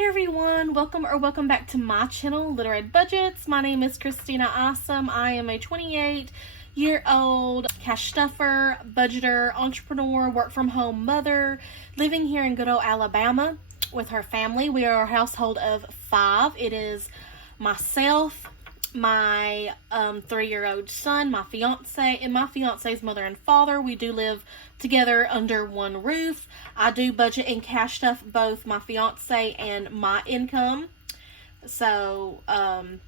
Hey everyone, welcome back to my channel, Little Red Budgets. My name is Christina Awesome. I am a 28-year-old cash stuffer, budgeter, entrepreneur, work from home mother, living here in good old Alabama with her family. We are a household of 5. It is myself, my 3-year-old son, my fiance, and my fiance's mother and father. We do live together under one roof. I do budget and cash stuff both my fiance and my income. So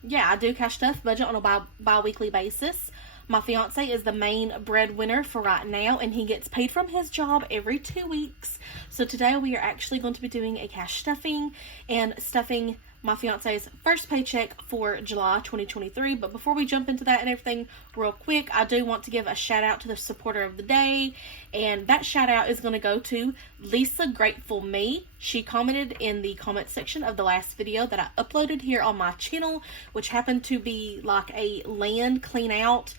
yeah, I do cash stuff, budget on a bi-weekly basis. My fiance is the main breadwinner for right now, and he gets paid from his job every 2 weeks. So today we are actually going to be doing a cash stuffing and stuffing my fiance's first paycheck for July 2023. But before we jump into that and everything real quick, I do want to give a shout out to the supporter of the day, and that shout out is going to go to Lisa Grateful Me. She commented in the comment section of the last video that I uploaded here on my channel, which happened to be like a land clean out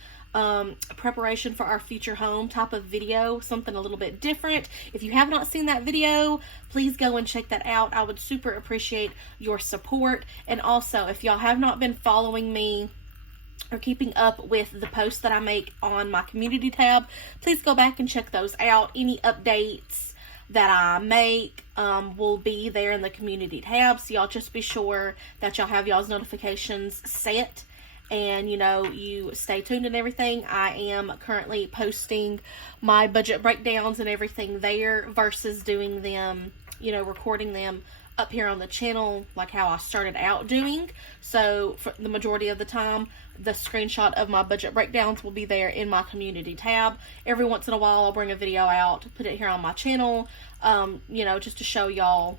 preparation for our future home type of video, something a little bit different. If you have not seen that video, please go and check that out. I would super appreciate your support. And also, if y'all have not been following me or keeping up with the posts that I make on my community tab, please go back and check those out. Any updates that I make will be there in the community tab, so y'all just be sure that y'all have y'all's notifications set, and you stay tuned and everything. I am currently posting my budget breakdowns and everything there versus doing them, recording them up here on the channel like how I started out doing. So for the majority of the time, the screenshot of my budget breakdowns will be there in my community tab. Every once in a while I'll bring a video out, put it here on my channel, just to show y'all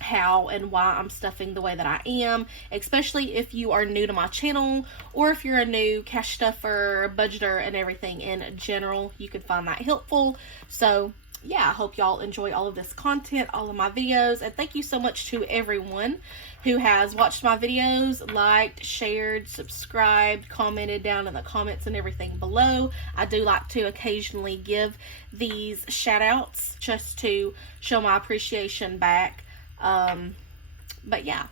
how and why I'm stuffing the way that I am, especially if you are new to my channel, or if you're a new cash stuffer, budgeter, and everything in general. You could find that helpful. So yeah, I hope y'all enjoy all of this content, all of my videos, and thank you so much to everyone who has watched my videos, liked, shared, subscribed, commented down in the comments and everything below. I do like to occasionally give these shout outs just to show my appreciation back. But yeah,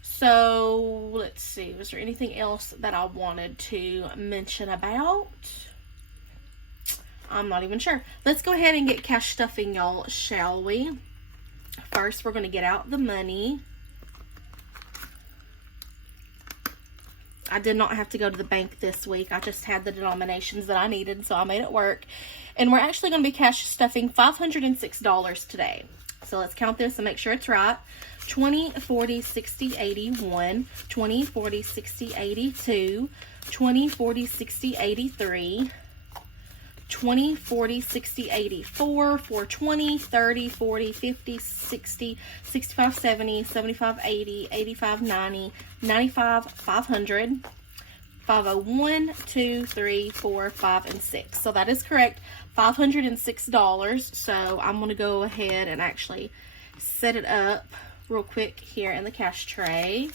so let's see, was there anything else that I wanted to mention about? I'm not even sure. Let's go ahead and get cash stuffing, y'all, shall we? First, we're going to get out the money. I did not have to go to the bank this week. I just had the denominations that I needed, so I made it work. And we're actually going to be cash stuffing $506 today. So let's count this and make sure it's right. 20, 40, 60, 81, 20, 40, 60, 82, 20, 40, 60, 83, 20, 40, 60, 84, 420, 30, 40, 50, 60, 65, 70, 75, 80, 85, 90, 95, 500, 501, 2, 3, 4, 5, and 6. So that is correct. $506. So I'm going to go ahead and actually set it up real quick here in the cash tray.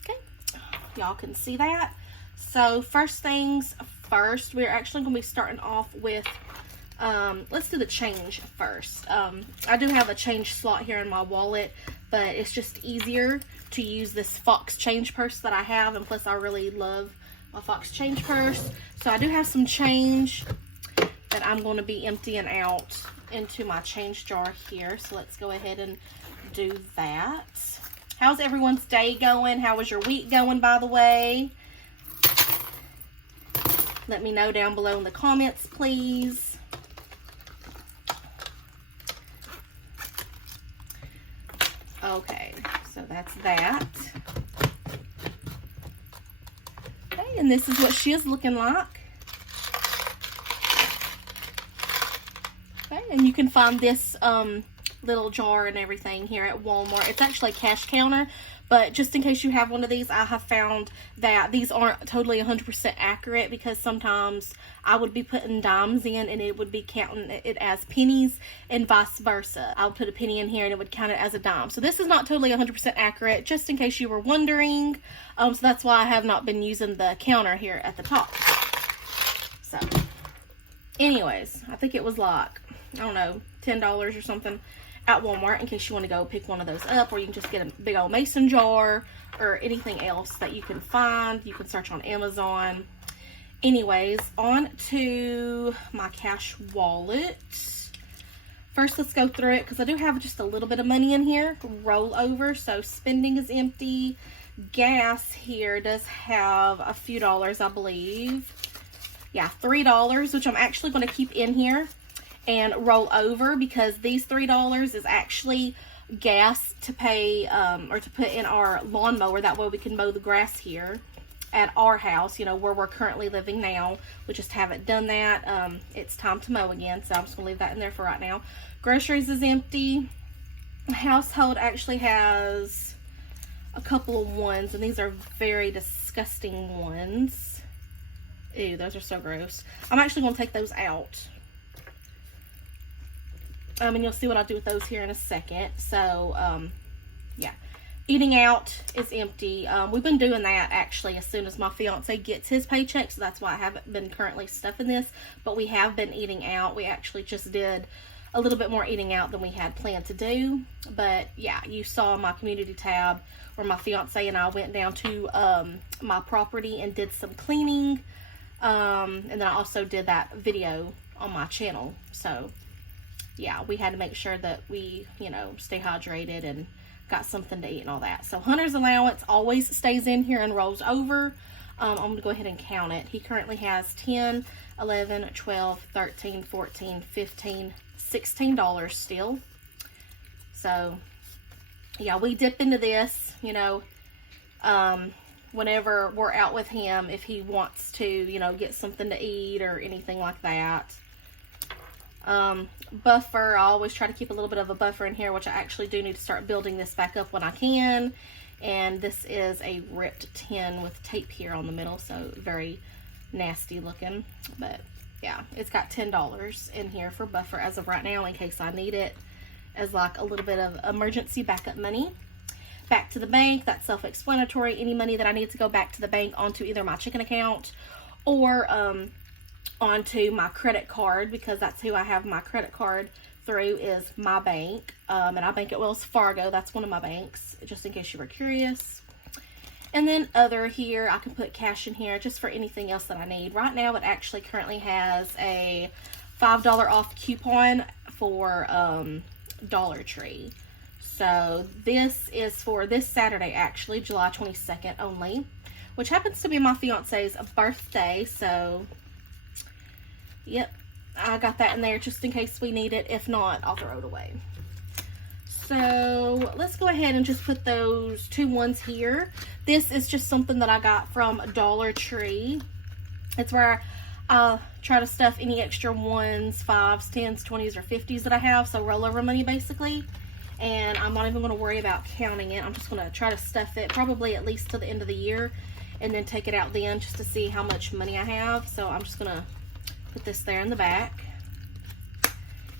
Okay, y'all can see that. So first things first, we're actually going to be starting off with let's do the change first. I do have a change slot here in my wallet, but it's just easier to use this Fox change purse that I have, and plus I really love my Fox change purse. So I do have some change that I'm going to be emptying out into my change jar here. So let's go ahead and do that. How's everyone's day going? How was your week going, by the way? Let me know down below in the comments, please. Okay, so that's that. Okay, and this is what she is looking like. Okay, and you can find this little jar and everything here at Walmart. It's actually a cash counter, but just in case you have one of these, I have found that these aren't totally 100% accurate, because sometimes I would be putting dimes in and it would be counting it as pennies, and vice versa. I would put a penny in here and it would count it as a dime. So this is not totally 100% accurate, just in case you were wondering. So that's why I have not been using the counter here at the top. So, anyways, I think it was like, I don't know, $10 or something at Walmart in case you want to go pick one of those up, or you can just get a big old mason jar or anything else that you can find. You can search on Amazon. Anyways, on to my cash wallet. First, let's go through it because I do have just a little bit of money in here. Roll over, so spending is empty. Gas here does have a few dollars, I believe. Yeah, $3, which I'm actually going to keep in here and roll over because these $3 is actually gas to pay or to put in our lawnmower. That way we can mow the grass here at our house, you know, where we're currently living now. We just haven't done that. It's time to mow again, so I'm just gonna leave that in there for right now. Groceries is empty. Household actually has a couple of ones, and these are very disgusting ones. Ew, those are so gross. I'm actually gonna take those out. And you'll see what I'll do with those here in a second. So, yeah. Eating out is empty. We've been doing that actually as soon as my fiance gets his paycheck, so that's why I haven't been currently stuffing this, but we have been eating out. We actually just did a little bit more eating out than we had planned to do, but yeah, you saw my community tab where my fiance and I went down to my property and did some cleaning, and then I also did that video on my channel. So yeah, we had to make sure that we, you know, stay hydrated and got something to eat and all that. So Hunter's allowance always stays in here and rolls over. I'm going to go ahead and count it. He currently has 10, 11, 12, 13, 14, 15, $16 still. So yeah, we dip into this, you know, whenever we're out with him, if he wants to, you know, get something to eat or anything like that. Buffer, I always try to keep a little bit of a buffer in here, which I actually do need to start building this back up when I can. And this is a ripped tin with tape here on the middle, so very nasty looking. But yeah, it's got $10 in here for buffer as of right now in case I need it as like a little bit of emergency backup money. Back to the bank, that's self-explanatory. Any money that I need to go back to the bank onto either my checking account or onto my credit card, because that's who I have my credit card through, is my bank. And I bank at Wells Fargo. That's one of my banks, just in case you were curious. And then other here, I can put cash in here just for anything else that I need. Right now, it actually currently has a $5 off coupon for Dollar Tree. So this is for this Saturday, actually, July 22nd only, which happens to be my fiance's birthday. So yep, I got that in there just in case we need it. If not, I'll throw it away. So let's go ahead and just put those two ones here. This is just something that I got from Dollar Tree. It's where I try to stuff any extra 1s, 5s, 10s, 20s, or 50s that I have. So rollover money basically. And I'm not even going to worry about counting it. I'm just going to try to stuff it probably at least to the end of the year. And then take it out then just to see how much money I have. So I'm just going to put this there in the back,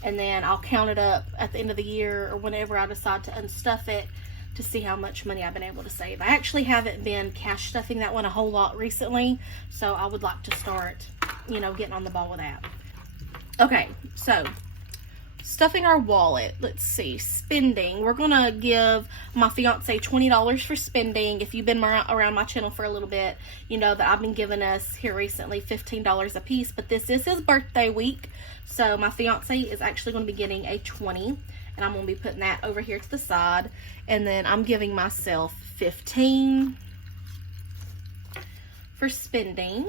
and then I'll count it up at the end of the year or whenever I decide to unstuff it to see how much money I've been able to save. I actually haven't been cash stuffing that one a whole lot recently, so I would like to start, you know, getting on the ball with that. Okay, so stuffing our wallet. Let's see, spending. We're gonna give my fiance $20 for spending. If you've been around my channel for a little bit, you know that I've been giving us here recently $15 a piece, but this is his birthday week, so my fiance is actually going to be getting a 20, and I'm going to be putting that over here to the side. And then I'm giving myself 15 for spending.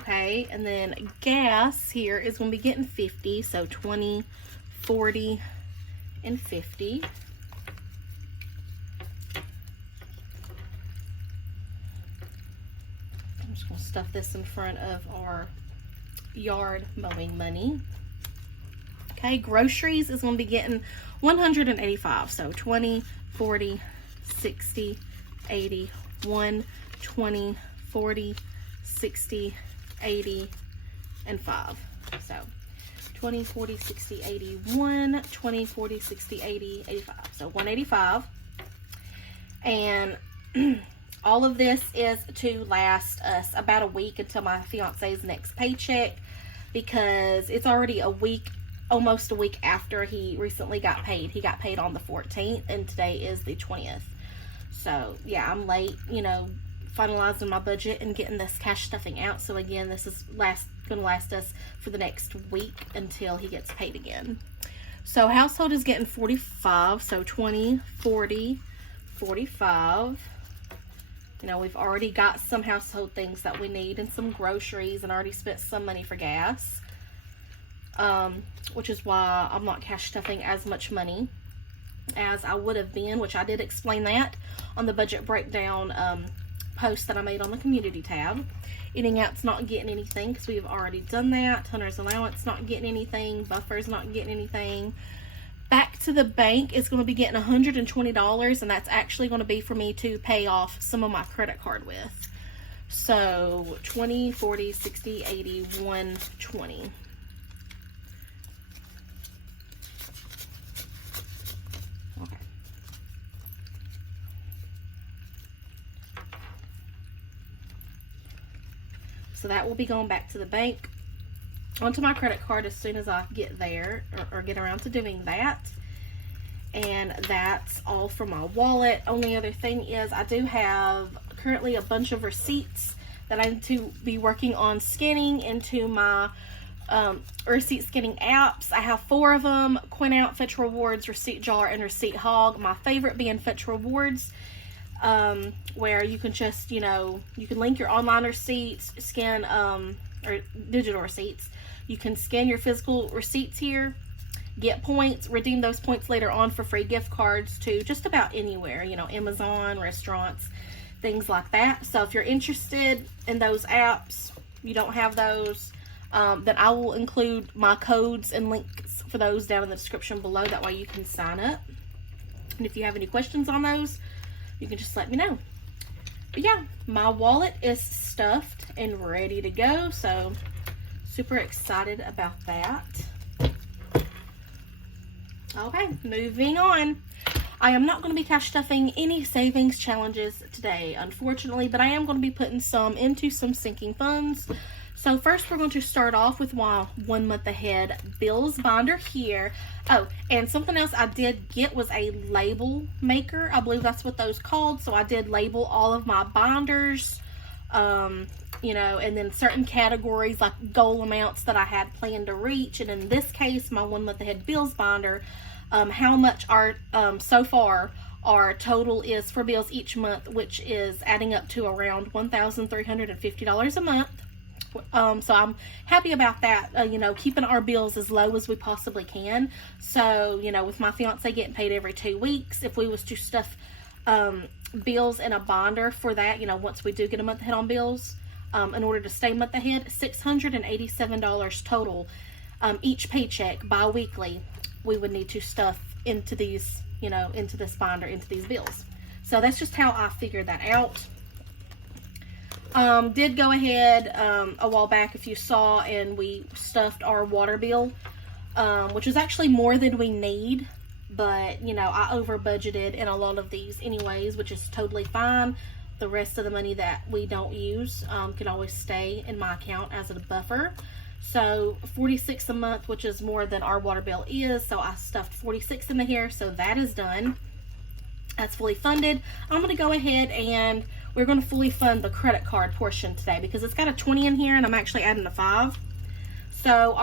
Okay, and then gas here is going to be getting 50, so 20, 40, and 50. I'm just going to stuff this in front of our yard mowing money. Okay, groceries is going to be getting 185, so 20, 40, 60, 80, 1, 20, 40, 60, 80, and 5. So 20, 40, 60, 81, 20, 40, 60, 80, 85. So 185. And all of this is to last us about a week until my fiance's next paycheck, because it's already a week, almost a week after he recently got paid. He got paid on the 14th and today is the 20th. So yeah, I'm late, you know, finalizing my budget and getting this cash stuffing out. So again, this is going to last us for the next week until he gets paid again. So household is getting 45. So 20, 40, 45. You know, we've already got some household things that we need and some groceries, and already spent some money for gas. Which is why I'm not cash stuffing as much money as I would have been, which I did explain that on the budget breakdown post that I made on the community tab. Eating out's not getting anything because we've already done that. Hunter's allowance not getting anything. Buffer's not getting anything. Back to the bank is going to be getting $120, and that's actually going to be for me to pay off some of my credit card with. So 20, 40, 60, 80, 120. Okay. So that will be going back to the bank onto my credit card as soon as I get there, or get around to doing that. And that's all from my wallet. Only other thing is I do have currently a bunch of receipts that I need to be working on scanning into my receipt scanning apps. I have 4 of them: Coin Out, Fetch Rewards, Receipt Jar, and Receipt Hog. My favorite being Fetch Rewards, where you can just, you know, you can link your online receipts, scan or digital receipts. You can scan your physical receipts here, get points, redeem those points later on for free gift cards to just about anywhere, you know, Amazon, restaurants, things like that. So if you're interested in those apps, you don't have those, then I will include my codes and links for those down in the description below. That way you can sign up. And if you have any questions on those, you can just let me know. But yeah, my wallet is stuffed and ready to go. So super excited about that. Okay, moving on. I am not going to be cash stuffing any savings challenges today, unfortunately, but I am going to be putting some into some sinking funds. So first we're going to start off with my 1 month ahead bills binder here. Oh, and something else I did get was a label maker. I believe that's what those called. So I did label all of my binders, you know, and then certain categories like goal amounts that I had planned to reach. And in this case, my 1 month ahead bills binder, how much our so far our total is for bills each month, which is adding up to around $1,350 a month. So I'm happy about that, you know, keeping our bills as low as we possibly can. So, you know, with my fiance getting paid every 2 weeks, if we was to stuff bills in a binder for that, you know, once we do get a month ahead on bills, in order to stay month ahead, $687 total each paycheck bi-weekly we would need to stuff into these, you know, into this binder, into these bills. So that's just how I figured that out. Did go ahead a while back, if you saw, and we stuffed our water bill, which is actually more than we need, but you know, I over budgeted in a lot of these anyways, which is totally fine. The rest of the money that we don't use can always stay in my account as a buffer. So $46 a month, which is more than our water bill is, so I stuffed $46 in here, so that is done. That's fully funded. I'm going to go ahead and we're going to fully fund the credit card portion today because it's got a 20 in here and I'm actually adding a 5. So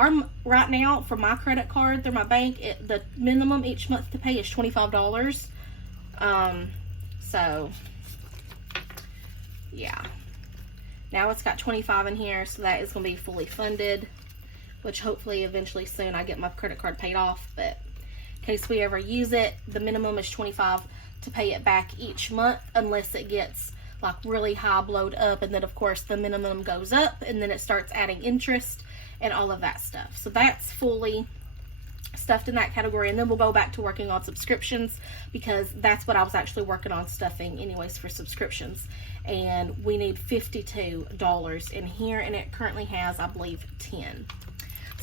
right now for my credit card through my bank, the minimum each month to pay is $25. So yeah. Now it's got 25 in here, so that is going to be fully funded, which hopefully eventually soon I get my credit card paid off. But in case we ever use it, the minimum is 25 to pay it back each month, unless it gets like really high blowed up, and then of course the minimum goes up and then it starts adding interest and all of that stuff. So that's fully stuffed in that category, and then we'll go back to working on subscriptions because that's what I was actually working on stuffing anyways for subscriptions. And we need $52 in here, and it currently has, I believe, 10.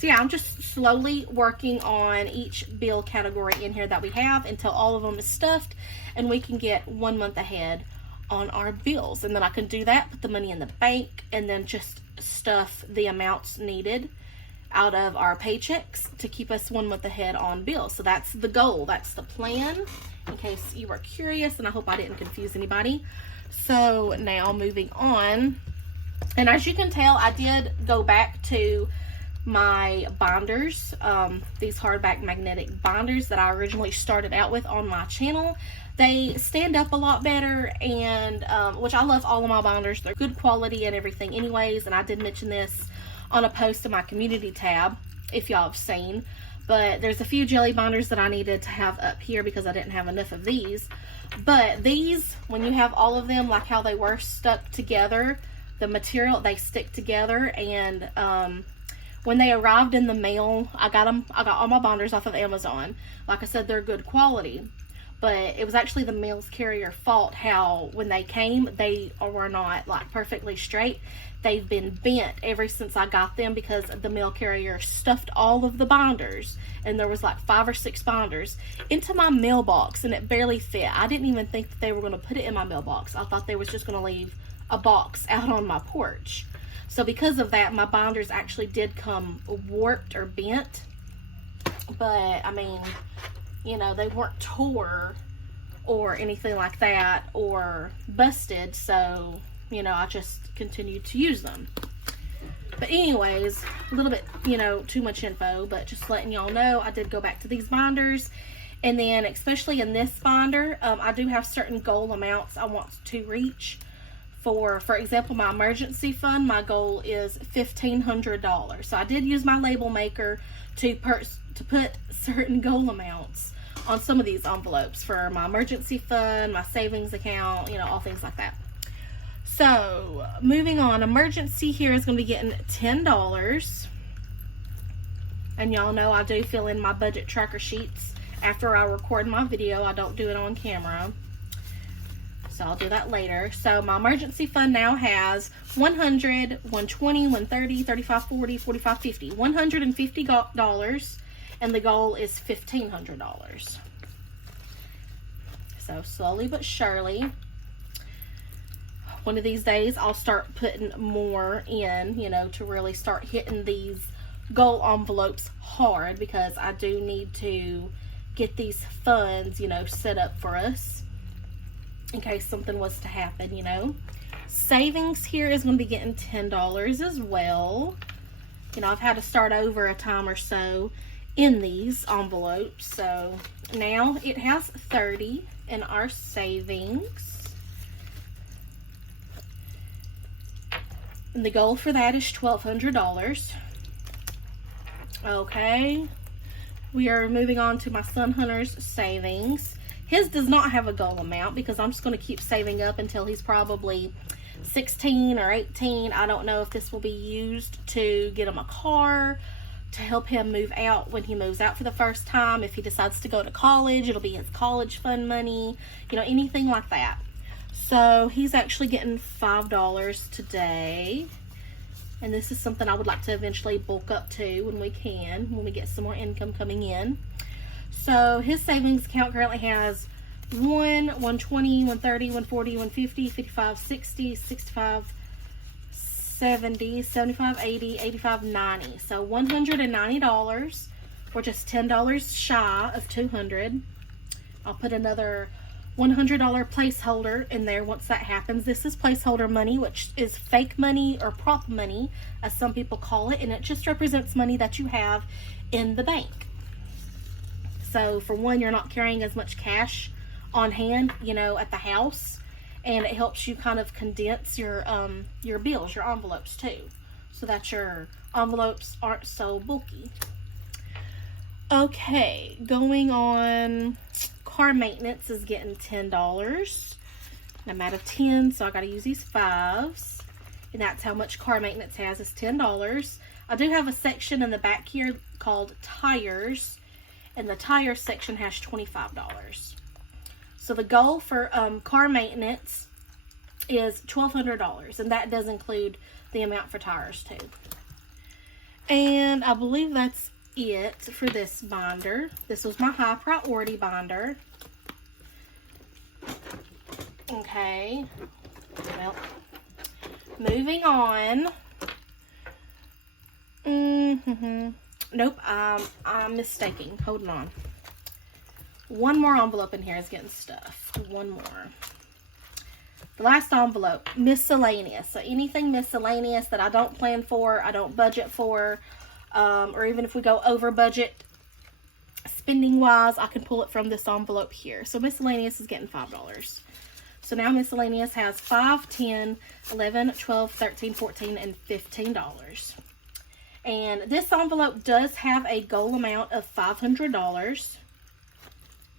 So yeah, I'm just slowly working on each bill category in here that we have until all of them is stuffed and we can get 1 month ahead on our bills. And then I can do that, put the money in the bank, and then just stuff the amounts needed out of our paychecks to keep us 1 month ahead on bills. So that's the goal. That's the plan, in case you were curious, and I hope I didn't confuse anybody. So now moving on. And as you can tell, I did go back to my binders, these hardback magnetic binders that I originally started out with on my channel. They stand up a lot better, and which I love all of my binders. They're good quality and everything anyways, and I did mention this on a post in my community tab, if y'all have seen. But there's a few jelly binders that I needed to have up here because I didn't have enough of these. But these, when you have all of them like how they were stuck together, the material, they stick together. And when they arrived in the mail, I got all my binders off of Amazon. Like I said, they're good quality. But it was actually the mail carrier fault how when they came, they were not like perfectly straight. They've been bent ever since I got them because the mail carrier stuffed all of the binders, and there was like 5 or 6 binders into my mailbox, and it barely fit. I didn't even think that they were going to put it in my mailbox. I thought they was just going to leave a box out on my porch. So because of that, my binders actually did come warped or bent. But I mean, you know, they weren't tore or anything like that or busted, so you know, I just continued to use them. But anyways, a little bit, you know, too much info, but just letting y'all know, I did go back to these binders. And then especially in this binder, I do have certain goal amounts I want to reach. For example, my emergency fund, my goal is $1,500. So I did use my label maker to put certain goal amounts on some of these envelopes for my emergency fund, my savings account, you know, all things like that. So moving on, emergency here is going to be getting $10. And y'all know I do fill in my budget tracker sheets after I record my video. I don't do it on camera. So I'll do that later. So my emergency fund now has $100, $120, $130, $35, $40, $45, $50. $150, and the goal is $1,500. So slowly but surely, one of these days I'll start putting more in, you know, to really start hitting these goal envelopes hard, because I do need to get these funds, you know, set up for us in case something was to happen, you know. Savings here is going to be getting $10 as well. You know, I've had to start over a time or so in these envelopes. So now it has $30 in our savings. And the goal for that is $1,200. Okay. We are moving on to my son Hunter's savings. His does not have a goal amount because I'm just going to keep saving up until he's probably 16 or 18. I don't know if this will be used to get him a car, to help him move out when he moves out for the first time. If he decides to go to college, it'll be his college fund money, you know, anything like that. So he's actually getting $5 today. And this is something I would like to eventually bulk up to when we can, when we get some more income coming in. So his savings account currently has $1, $120, $130, $140, $150, $55, $60, $65, $70, $75, $80, $85, $90. So $190. We're just $10 shy of $200. I'll put another $100 placeholder in there once that happens. This is placeholder money, which is fake money or prop money, as some people call it, and it just represents money that you have in the bank. So for one, you're not carrying as much cash on hand, you know, at the house, and it helps you kind of condense your bills, your envelopes too, so that your envelopes aren't so bulky. Okay, going on, car maintenance is getting $10. I'm out of 10, so I got to use these 5s, and that's how much car maintenance has, is $10. I do have a section in the back here called tires, and the tire section has $25. So the goal for car maintenance is $1,200, and that does include the amount for tires too. And I believe that's it for this binder. This was my high priority binder. Okay. Well, moving on. Nope, I'm mistaking. Hold on. One more envelope in here is getting stuffed. One more. The last envelope, miscellaneous. So anything miscellaneous that I don't plan for, I don't budget for, or even if we go over budget spending wise, I can pull it from this envelope here. So miscellaneous is getting $5. So now miscellaneous has $5, $10, $11, $12, $13, $14, and $15. And this envelope does have a goal amount of $500.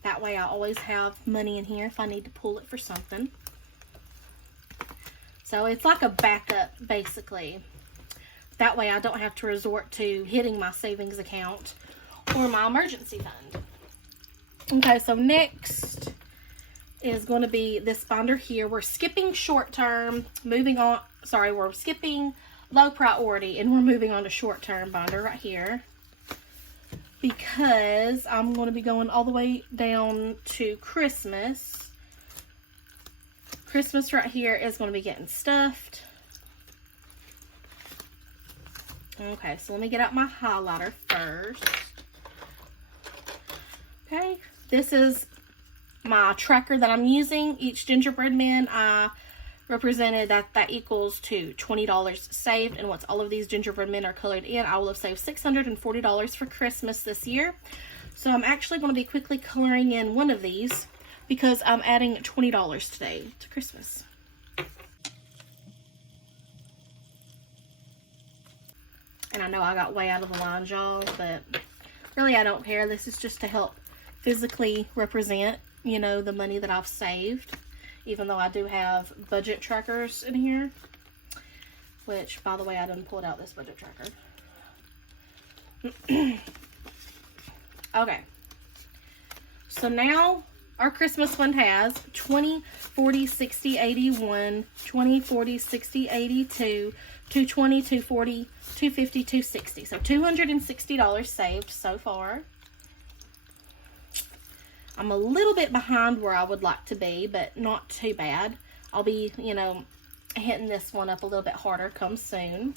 That way I always have money in here if I need to pull it for something. So it's like a backup, basically. That way I don't have to resort to hitting my savings account or my emergency fund. Okay, so next is going to be this binder here. We're skipping short term, moving on. Sorry, we're skipping low priority, and we're moving on to short term binder right here. Because I'm going to be going all the way down to Christmas. Christmas right here is going to be getting stuffed. Okay, so let me get out my highlighter first. Okay, this is my tracker that I'm using. Each gingerbread man I represented that equals to $20 saved. And once all of these gingerbread men are colored in, I will have saved $640 for Christmas this year. So I'm actually going to be quickly coloring in one of these, because I'm adding $20 today to Christmas. And I know I got way out of the line, y'all, but really I don't care. This is just to help physically represent, you know, the money that I've saved. Even though I do have budget trackers in here. Which, by the way, I didn't pull out this budget tracker. Okay. So now our Christmas fund has 20, 40, 60, 81, 20, 40, 60, 82, 220, 240, 250, 260. So $260 saved so far. I'm a little bit behind where I would like to be, but not too bad. I'll be, you know, hitting this one up a little bit harder come soon.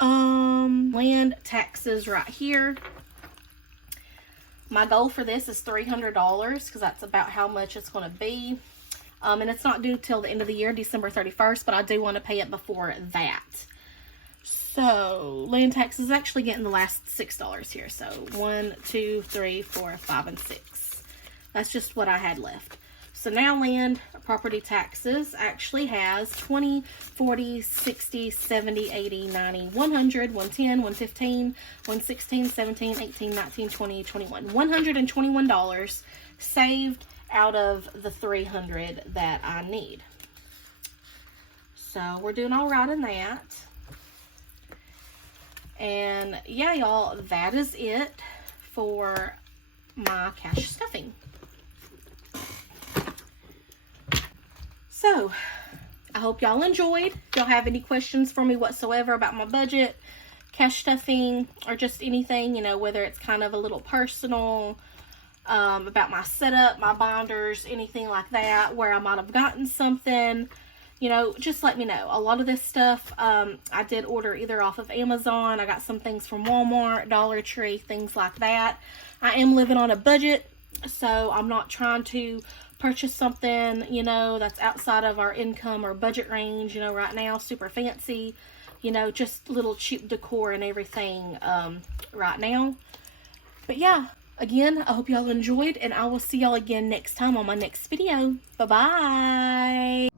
Land taxes right here. My goal for this is $300 because that's about how much it's going to be. And it's not due till the end of the year, December 31st, but I do want to pay it before that. So, land taxes is actually getting the last $6 here. So, 1, 2, 3, 4, 5, and 6. That's just what I had left. So now land property taxes actually has 20, 40, 60, 70, 80, 90, 100, 110, 115, 116, 17, 18, 19, 20, 21. $121 saved out of the $300 that I need. So we're doing all right in that. And yeah, y'all, that is it for my cash stuffing. So, I hope y'all enjoyed. If y'all have any questions for me whatsoever about my budget, cash stuffing, or just anything, you know, whether it's kind of a little personal, about my setup, my binders, anything like that, where I might have gotten something, you know, just let me know. A lot of this stuff, I did order either off of Amazon. I got some things from Walmart, Dollar Tree, things like that. I am living on a budget, so I'm not trying to purchase something, you know, that's outside of our income or budget range, you know, right now, super fancy, you know, just little cheap decor and everything, right now. But yeah, again, I hope y'all enjoyed, and I will see y'all again next time on my next video. Bye-bye.